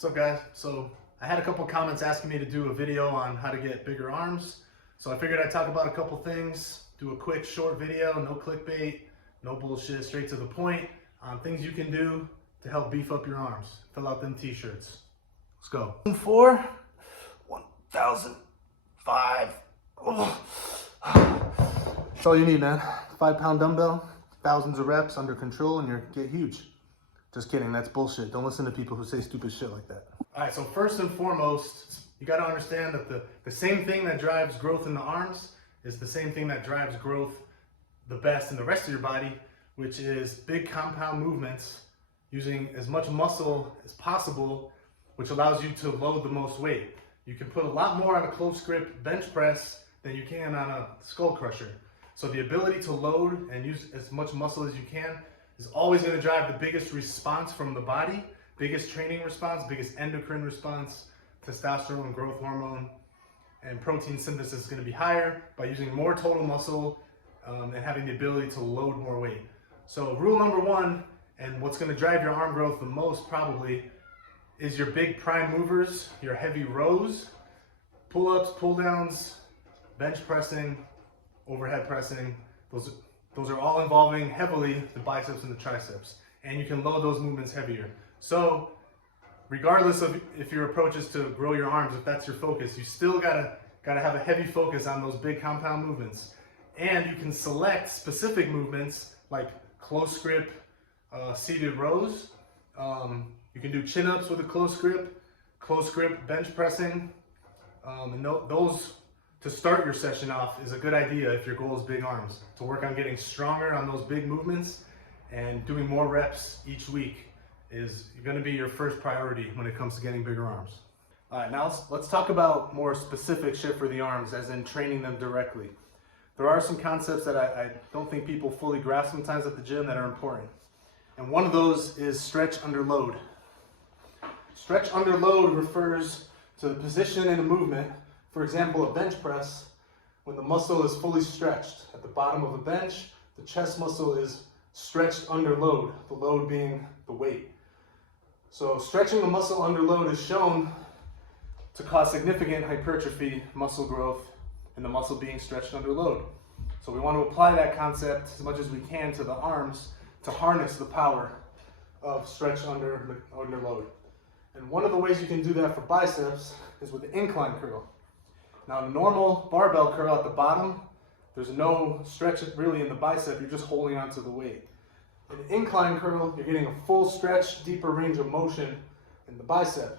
What's up, guys? So I had a couple comments asking me to do a video on how to get bigger arms. So I figured I'd talk about a couple things, do a quick short video, no clickbait, no bullshit, straight to the point, on things you can do to help beef up your arms. Fill out them t-shirts. Let's go. 4, 1,005. That's all you need, man. 5-pound dumbbell, thousands of reps under control, and you get huge. Just kidding, that's bullshit. Don't listen to people who say stupid shit like that. All right, so first and foremost, you gotta understand that the same thing that drives growth in the arms is the same thing that drives growth the best in the rest of your body, which is big compound movements using as much muscle as possible, which allows you to load the most weight. You can put a lot more on a close grip bench press than you can on a skull crusher. So the ability to load and use as much muscle as you can is always going to drive the biggest response from the body, biggest training response, biggest endocrine response, testosterone, growth hormone, and protein synthesis is going to be higher by using more total muscle and having the ability to load more weight. So rule number 1, and what's going to drive your arm growth the most probably, is your big prime movers, your heavy rows, pull-ups, pull-downs, bench pressing, overhead pressing. Those are all involving heavily the biceps and the triceps, and you can load those movements heavier. So regardless of if your approach is to grow your arms, if that's your focus, you still gotta have a heavy focus on those big compound movements. And you can select specific movements like close grip, seated rows. You can do chin-ups with a close grip bench pressing. And those, to start your session off, is a good idea if your goal is big arms, to work on getting stronger on those big movements, and doing more reps each week is going to be your first priority when it comes to getting bigger arms. All right, now let's talk about more specific shit for the arms, as in training them directly. There are some concepts that I don't think people fully grasp sometimes at the gym that are important. And one of those is stretch under load. Stretch under load refers to the position in a movement. For example, a bench press, when the muscle is fully stretched. At the bottom of a bench, the chest muscle is stretched under load, the load being the weight. So stretching the muscle under load is shown to cause significant hypertrophy, muscle growth, and the muscle being stretched under load. So we want to apply that concept as much as we can to the arms to harness the power of stretch under load. And one of the ways you can do that for biceps is with the incline curl. Now, a normal barbell curl at the bottom, there's no stretch really in the bicep, you're just holding onto the weight. In an incline curl, you're getting a full stretch, deeper range of motion in the bicep.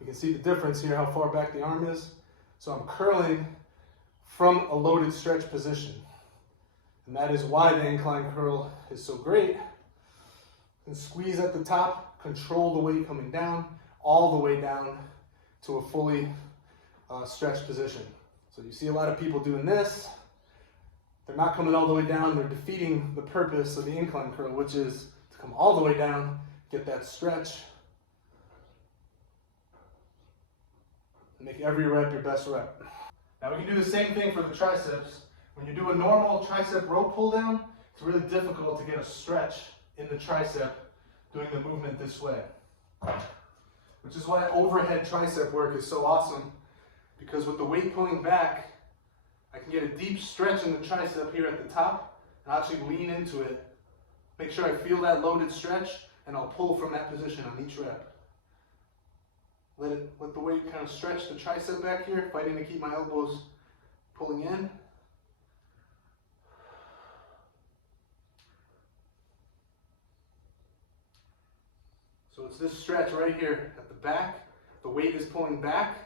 You can see the difference here, how far back the arm is. So I'm curling from a loaded stretch position. And that is why the incline curl is so great. And squeeze at the top, control the weight coming down, all the way down to a fully stretched position. So you see a lot of people doing this. They're not coming all the way down. They're defeating the purpose of the incline curl, which is to come all the way down, get that stretch, and make every rep your best rep. Now we can do the same thing for the triceps. When you do a normal tricep row pull down, it's really difficult to get a stretch in the tricep doing the movement this way. Which is why overhead tricep work is so awesome, because with the weight pulling back, I can get a deep stretch in the tricep here at the top, and I'll actually lean into it, make sure I feel that loaded stretch, and I'll pull from that position on each rep. Let the weight kind of stretch the tricep back here, fighting to keep my elbows pulling in. So it's this stretch right here at the back. The weight is pulling back.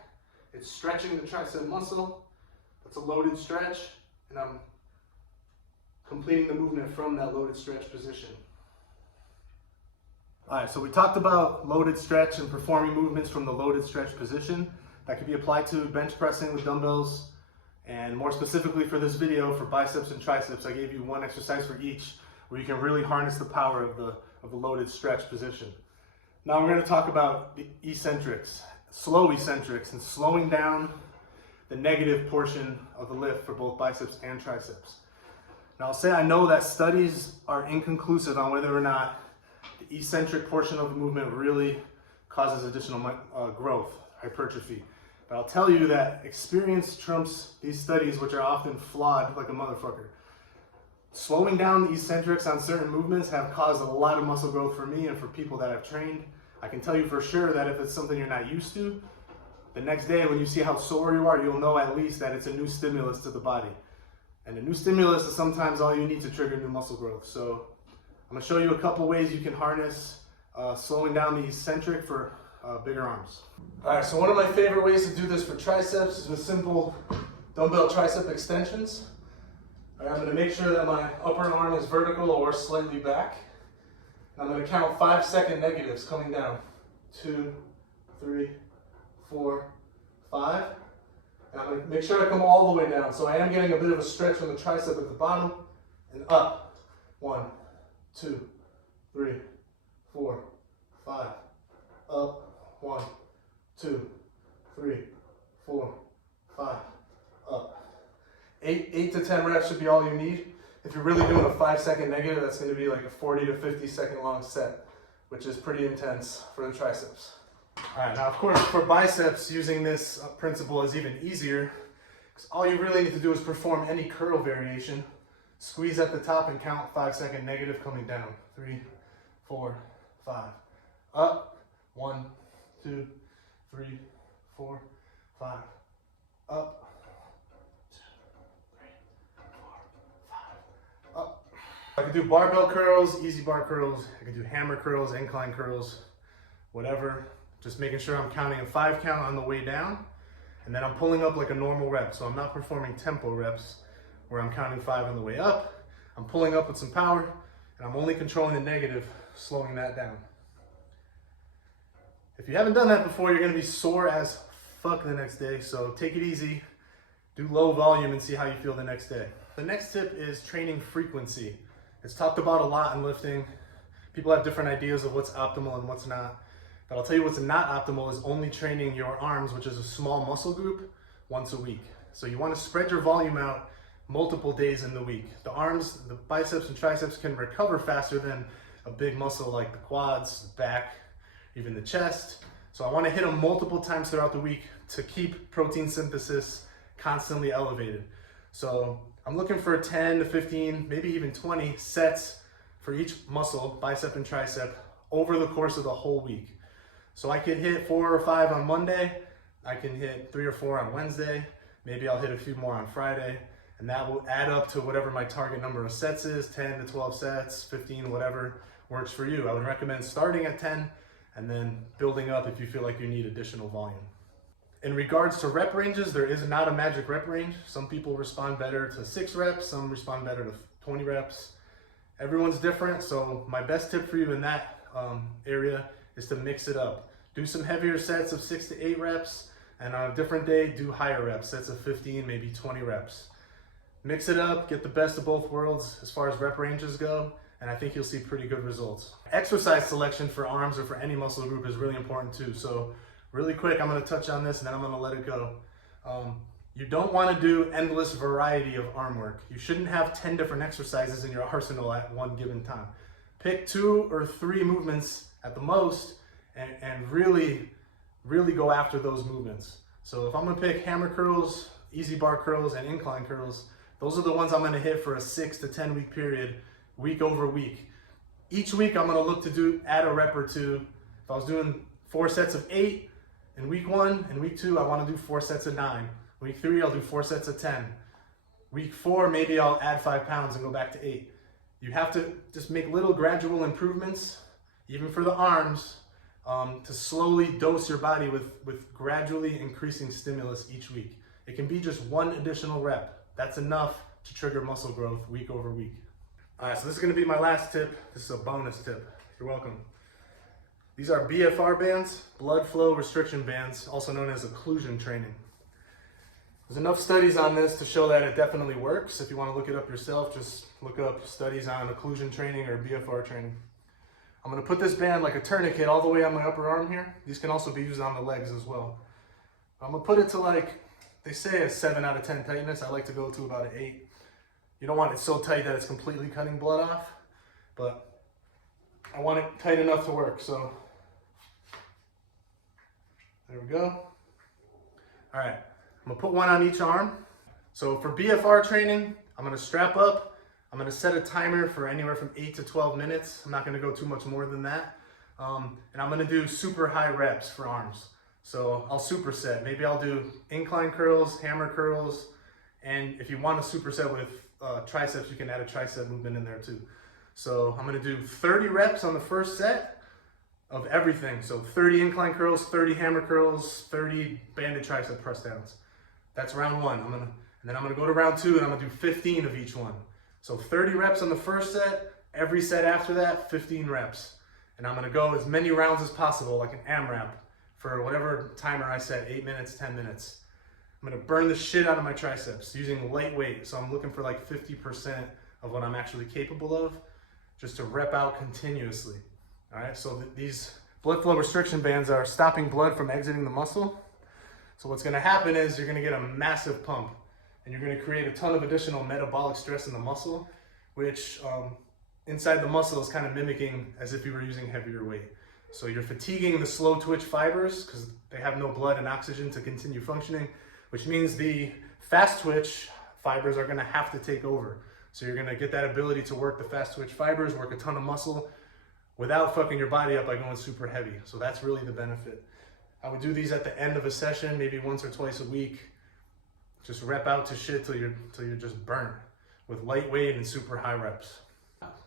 It's stretching the tricep muscle. That's a loaded stretch, and I'm completing the movement from that loaded stretch position. All right, so we talked about loaded stretch and performing movements from the loaded stretch position. That can be applied to bench pressing with dumbbells, and more specifically for this video, for biceps and triceps, I gave you one exercise for each where you can really harness the power of the loaded stretch position. Now we're going to talk about the eccentrics, slow eccentrics, and slowing down the negative portion of the lift for both biceps and triceps. Now I'll say I know that studies are inconclusive on whether or not the eccentric portion of the movement really causes additional growth, hypertrophy. But I'll tell you that experience trumps these studies, which are often flawed like a motherfucker. Slowing down the eccentrics on certain movements have caused a lot of muscle growth for me and for people that I've trained. I can tell you for sure that if it's something you're not used to, the next day when you see how sore you are, you'll know at least that it's a new stimulus to the body. And a new stimulus is sometimes all you need to trigger new muscle growth. So I'm gonna show you a couple ways you can harness slowing down the eccentric for bigger arms. All right, so one of my favorite ways to do this for triceps is with simple dumbbell tricep extensions. All right, I'm gonna make sure that my upper arm is vertical or slightly back. And I'm gonna count 5-second negatives coming down. 2, 3, 4, 5. And I'm gonna make sure I come all the way down. So I am getting a bit of a stretch from the tricep at the bottom and up. 1, 2, 3, 4, 5. Up. 1, 2, 3, 4, 5. Up. 8 to 10 reps should be all you need. If you're really doing a 5-second negative, that's going to be like a 40 to 50 second long set, which is pretty intense for the triceps. All right, now of course for biceps, using this principle is even easier, because all you really need to do is perform any curl variation. Squeeze at the top and count 5-second negative coming down. 3, 4, 5. Up. 1, 2, 3, 4, 5. Up. I can do barbell curls, easy bar curls, I can do hammer curls, incline curls, whatever. Just making sure I'm counting a 5 count on the way down, and then I'm pulling up like a normal rep. So I'm not performing tempo reps where I'm counting 5 on the way up. I'm pulling up with some power, and I'm only controlling the negative, slowing that down. If you haven't done that before, you're gonna be sore as fuck the next day, so take it easy, do low volume and see how you feel the next day. The next tip is training frequency. It's talked about a lot in lifting. People have different ideas of what's optimal and what's not. But I'll tell you what's not optimal is only training your arms, which is a small muscle group, once a week. So you want to spread your volume out multiple days in the week. The arms, the biceps and triceps can recover faster than a big muscle like the quads, the back, even the chest. So I want to hit them multiple times throughout the week to keep protein synthesis constantly elevated. So I'm looking for 10 to 15, maybe even 20 sets for each muscle, bicep and tricep, over the course of the whole week. So I could hit 4 or 5 on Monday, I can hit 3 or 4 on Wednesday, maybe I'll hit a few more on Friday, and that will add up to whatever my target number of sets is, 10 to 12 sets, 15, whatever works for you. I would recommend starting at 10 and then building up if you feel like you need additional volume. In regards to rep ranges, there is not a magic rep range. Some people respond better to 6 reps, some respond better to 20 reps. Everyone's different, so my best tip for you in that area is to mix it up. Do some heavier sets of 6 to 8 reps, and on a different day, do higher reps, sets of 15, maybe 20 reps. Mix it up, get the best of both worlds as far as rep ranges go, and I think you'll see pretty good results. Exercise selection for arms or for any muscle group is really important too. So really quick, I'm gonna touch on this and then I'm gonna let it go. You don't wanna do endless variety of arm work. You shouldn't have 10 different exercises in your arsenal at one given time. Pick 2 or 3 movements at the most and really go after those movements. So if I'm gonna pick hammer curls, easy bar curls, and incline curls, those are the ones I'm gonna hit for a 6 to 10 week period, week over week. Each week I'm gonna look to add a rep or 2. If I was doing 4 sets of 8 in week 1, in week 2 I wanna do 4 sets of 9. Week 3 I'll do 4 sets of 10. Week 4 maybe I'll add 5 pounds and go back to 8. You have to just make little gradual improvements, even for the arms, to slowly dose your body with gradually increasing stimulus each week. It can be just 1 additional rep. That's enough to trigger muscle growth week over week. All right, so this is gonna be my last tip. This is a bonus tip. You're welcome. These are BFR bands, blood flow restriction bands, also known as occlusion training. There's enough studies on this to show that it definitely works. If you wanna look it up yourself, just look up studies on occlusion training or BFR training. I'm gonna put this band like a tourniquet all the way on my upper arm here. These can also be used on the legs as well. I'm gonna put it to like, they say a 7 out of 10 tightness. I like to go to about an 8. You don't want it so tight that it's completely cutting blood off, but I want it tight enough to work. So There we go. All right, I'm gonna put one on each arm. So for BFR training, I'm gonna strap up. I'm gonna set a timer for anywhere from 8 to 12 minutes. I'm not gonna go too much more than that. And I'm gonna do super high reps for arms. So I'll superset. Maybe I'll do incline curls, hammer curls, and if you want to superset with triceps, you can add a tricep movement in there too. So I'm gonna do 30 reps on the first set of everything. So 30 incline curls, 30 hammer curls, 30 banded tricep press downs. That's round one. And then I'm gonna go to round two and I'm gonna do 15 of each one. So 30 reps on the first set, every set after that, 15 reps. And I'm gonna go as many rounds as possible, like an AMRAP, for whatever timer I set, 8 minutes, 10 minutes. I'm gonna burn the shit out of my triceps using lightweight. So I'm looking for like 50% of what I'm actually capable of, just to rep out continuously. All right, so these blood flow restriction bands are stopping blood from exiting the muscle. So what's gonna happen is you're gonna get a massive pump and you're gonna create a ton of additional metabolic stress in the muscle, which inside the muscle is kind of mimicking as if you were using heavier weight. So you're fatiguing the slow twitch fibers because they have no blood and oxygen to continue functioning, which means the fast twitch fibers are gonna have to take over. So you're gonna get that ability to work the fast twitch fibers, work a ton of muscle without fucking your body up by going super heavy. So that's really the benefit. I would do these at the end of a session, maybe once or twice a week. Just rep out to shit till you're just burnt with lightweight and super high reps.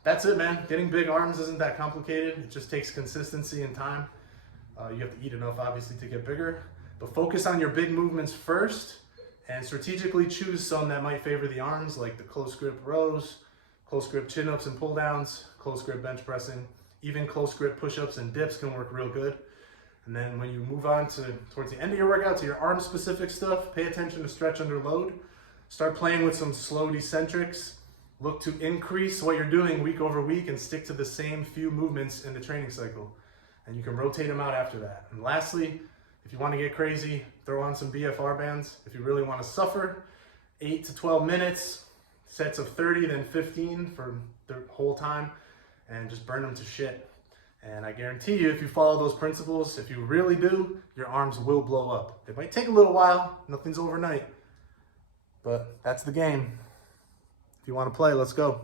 That's it, man. Getting big arms isn't that complicated. It just takes consistency and time. You have to eat enough, obviously, to get bigger. But focus on your big movements first and strategically choose some that might favor the arms, like the close grip rows, close grip chin-ups and pull-downs, close grip bench pressing. Even close grip push-ups and dips can work real good. And then when you move on towards the end of your workout to your arm-specific stuff, pay attention to stretch under load. Start playing with some slow eccentrics. Look to increase what you're doing week over week and stick to the same few movements in the training cycle. And you can rotate them out after that. And lastly, if you want to get crazy, throw on some BFR bands. If you really want to suffer, 8 to 12 minutes, sets of 30, then 15 for the whole time, and just burn them to shit. And I guarantee you, if you follow those principles, if you really do, your arms will blow up. It might take a little while, nothing's overnight, but that's the game. If you want to play, let's go.